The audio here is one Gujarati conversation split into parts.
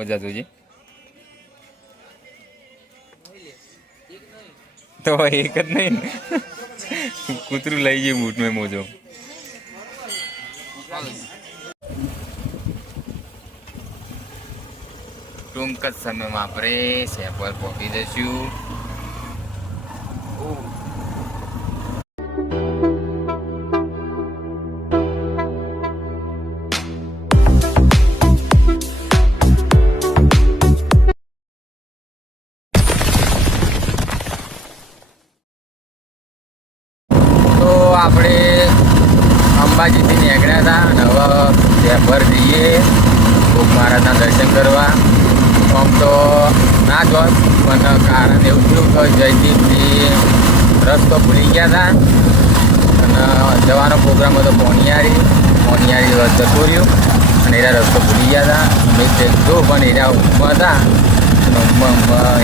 મોજા જોજે તો એક જ નહીં કૂતરું લઈ ગયું બૂટ મેં મોજો ટૂંક જ સમયમાં આપણે શેપર પહોંચી જઈશું. આપણે અંબાજીથી નીકળ્યા હતા અને હવે શેપર જઈએ ગોગ મહારાજના દર્શન કરવા. આમ તો ના જ હોત પણ કારણ એવું થયું કે જયદીપથી રસ્તો ભૂલી ગયા હતા અને જવાનો પ્રોગ્રામ હતો પોનિયારી જતું રહ્યું અને એના રસ્તો ભૂલી ગયા હતા. મેં જો પણ એના ઊંઘમાં હતા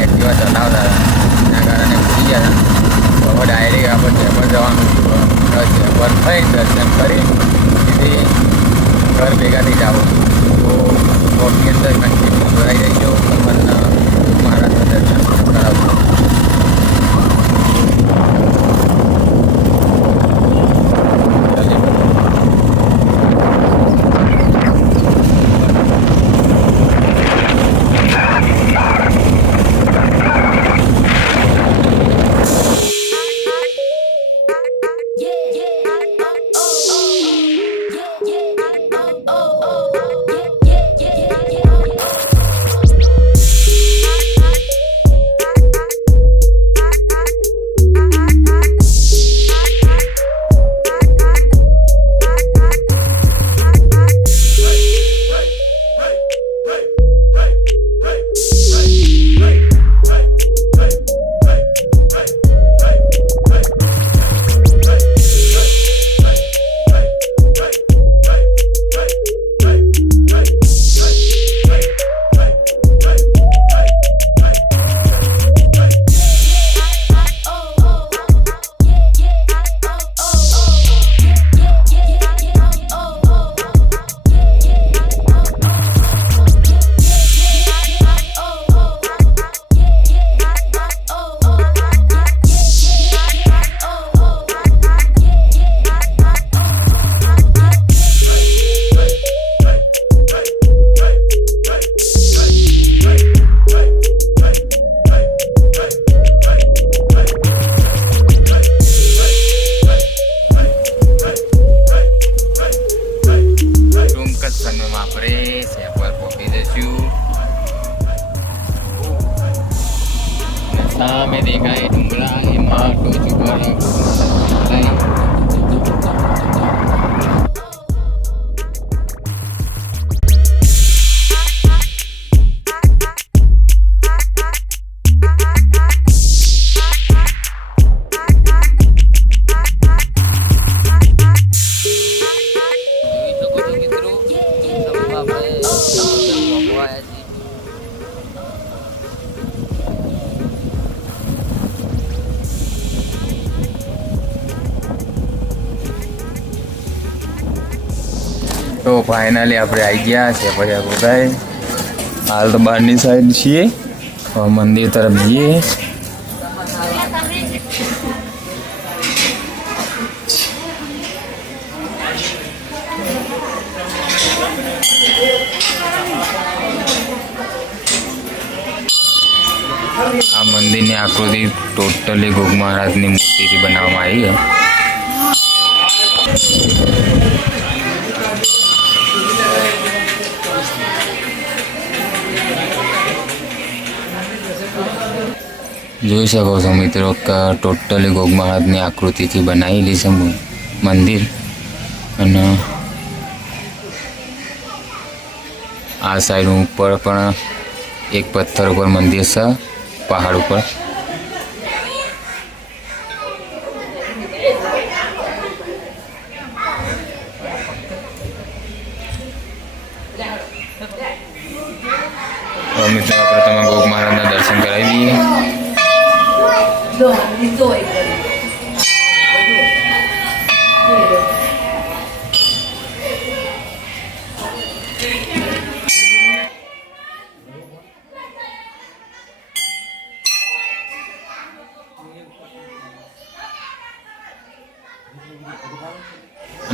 એક્ટિવા ચલાવતા હતા એના કારણે ભૂલી ગયા હતા. હવે ડાયરેક્ટ આપણે શેપર જવાનું શેપર થઈ દર્શન કરી સીધી ઘર ભેગા થઈ જાવ તો કોટની અંદર કન્ટિન્યુ જોડાઈ રહીજો તમને મહારાજના દર્શન કરાવજો. સામે દેખાય ડુંગરા એમાં ટોચ ઉપર તો ફાઇનલી આપણે આવી ગયા છે પછી બધાય હાલ તો બહારની સાઈડ છીએ મંદિર તરફ જઈએ. આ મંદિરની આકૃતિ ટોટલી ગોગ મહારાજની મૂર્તિથી બનાવવામાં આવી છે. જોઈ શકો છો મિત્રો કે ટોટલી ગોગ મહારાજની આકૃતિથી બનાવેલી છે મંદિર. અને આ સાઈડ ઉપર પણ એક પથ્થર ઉપર મંદિર છે પહાડ ઉપર. મિત્રો આપણે તમે ગોગ મહારાજના દર્શન કરાવી દઈએ.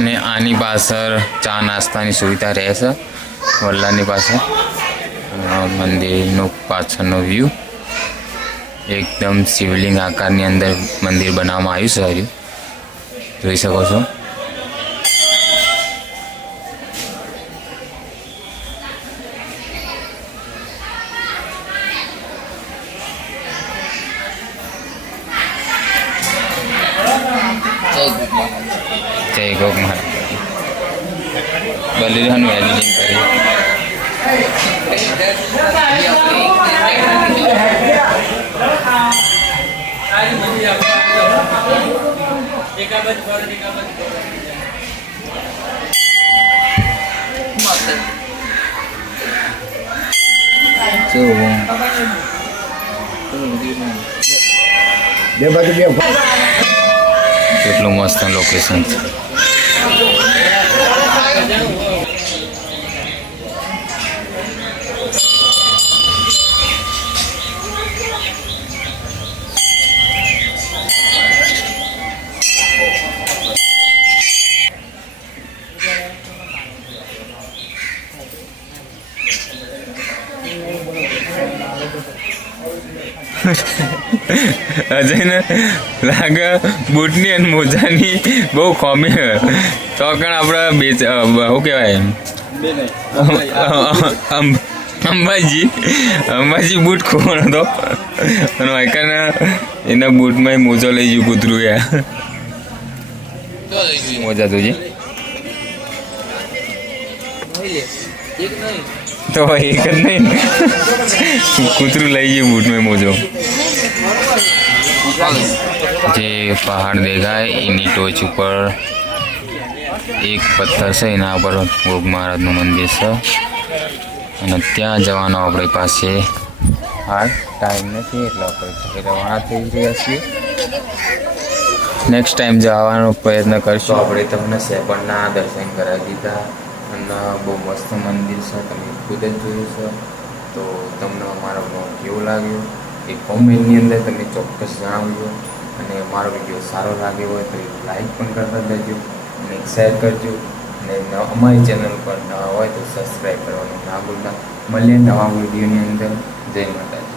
ને આની પાછળ ચા નાસ્તાની સુવિધા રહેશે વલ્લાની પાસે. મંદિરનો પાછળનો વ્યૂ એકદમ શિવલિંગ આકારની અંદર મંદિર બનાવવામાં આવ્યું છે. હર્યું જોઈ શકો છો. જય ગોક મહારાજ. બલિદાનનું એડિટિંગ કરી કેટલું મસ્ત લોકેશન છે. અજયને લાગે બૂટની અને મોજાની બહુ ખોમી તો કણ આપણે શું કહેવાય અંબાજી બૂટ ખોવાનો હતો અને વાયકાના એના બૂટમાં મોજો લઈ ગયું કૂતરું યાર. મોજા તુજી તો એક જ નહીં કૂતરું લઈ ગયું બૂટમાં મોજો. જે પહાડ દેખાય એની ટોચ ઉપર એક પથ્થર છે, એના ઉપર ગોગ મહારાજનું મંદિર છે. અને ત્યાં જવાનો આપણી પાસે હાલ ટાઈમ નથી એટલે આપણે રવાના થઈ રહ્યા છીએ. નેક્સ્ટ ટાઈમ જવાનો પ્રયત્ન કરશું. આપણે તમને સેપણના દર્શન કરાવી દીધા અને બહુ મસ્ત મંદિર છે, તમે ખુદ જ જોયું છે. તો તમને અમારો બ્લોગ કેવો લાગ્યો એ કોમેન્ટની અંદર તમે ચોક્કસ જણાવજો. અને મારો વિડીયો સારો લાગ્યો હોય તો લાઈક પણ કરતા જજો અને શેર કરજો. અને અમારી ચેનલ પર નવા હોય તો સબસ્ક્રાઈબ કરવાનું ના ભૂલતા. મળીએ નવા વિડીયોની અંદર. જય માતાજી.